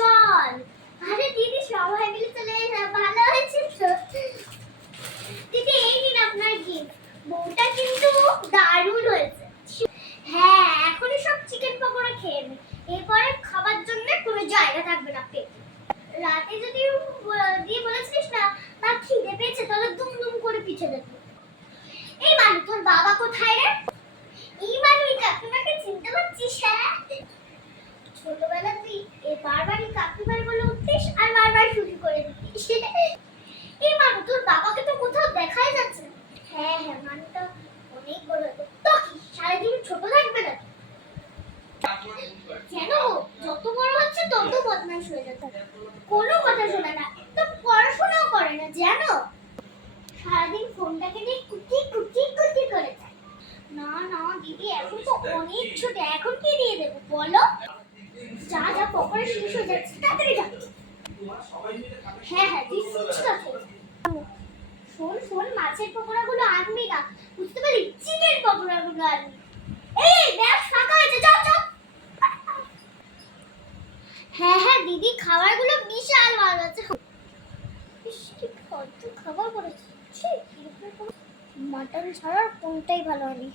চল। আরে দিদি সবাই মিলে চলে এলাম, ভালো হয়েছে তো। দিদি এই নিন আপনার গিফট, বউটা কিন্তু দারুণ হয়েছে। হ্যাঁ এখনই সব চিকেন পকোড়া খেয়ে নে, এরপরে খাবার জন্য কোনো জায়গা থাকবে না পেটে। রাতে যদি দিয়ে বলেছিস না তার খিদে পেয়েছে তাহলে দুম দুম করে পিছে দেবো। এই মানু তোর বাবা কোথায় রে? এই মানু কাকিমাকে চিনতে পারছিস? হ্যাঁ ছোটবেলা তুই বারবারই কাকিমার বলে উঠতিস আর বারবার শুরু করে দিতিস। এই মানু তোর বাবাকে তো কোথাও দেখাই যাচ্ছে না। হ্যাঁ হ্যাঁ মানুটা অনেক বড় হতো তো কি সারাদিন ছোট থাকবে না? কেন যত বড় হচ্ছে তত বদমাশ হয়ে যাচ্ছে, কোনো কথা শোনে না, তো পড়াশোনাও করে না জানো, সারাদিন ফোনটাকে নিয়ে কুটি কুটি কুটি করে যায়। না না দিদি এখন তো অনেক ছোট, এখন কি দিয়ে দেবো বলো? যা যা পকোড়া শেষ হয়ে যাচ্ছে তাড়াতাড়ি যা। হ্যাঁ হ্যাঁ দিচ্ছি তো। শোন শোন মাছের পকোড়াগুলো আনবি না, বুঝতে পারলি, চিকেন পকোড়াগুলো আনবি। এই ব্যাগ ফাঁকা আছে, যাও যাও। হ্যাঁ হ্যাঁ দিদি খাবারগুলো বিশাল ভালো আছে। কত খাবার করেছে, মাটন ছাড়া কোনটাই ভালো হয়নি।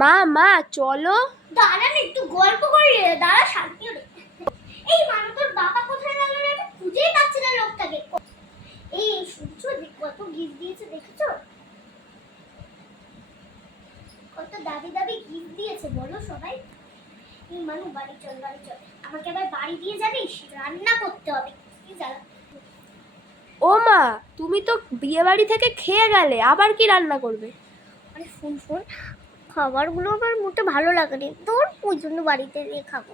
মা মা চলো। দাঁড়ান একটু গল্প করি, দাঁড়া শান্তি হলে। এই মানু তোর বাবা কোথায় গেল রে? খুঁজেই পাচ্ছি না লোকটাকে। এই সূর্য কত গিফট দিয়েছে দেখেছো? কত দাবি দাবি গিফট দিয়েছে বলো সবাই। এই মানু বাড়ি চল বাড়ি চল, আমাকে আবার বাড়ি দিয়ে যাবিস, রান্না করতে হবে। কি জ্বালা। ও মা তুমি তো বিয়ে বাড়ি থেকে খেয়ে গেলে, আবার কি রান্না করবে? আরে শোন শোন, খাবারগুলো আমার মোটে ভালো লাগেনি তোর, ওই জন্য বাড়িতে গিয়ে খাবো।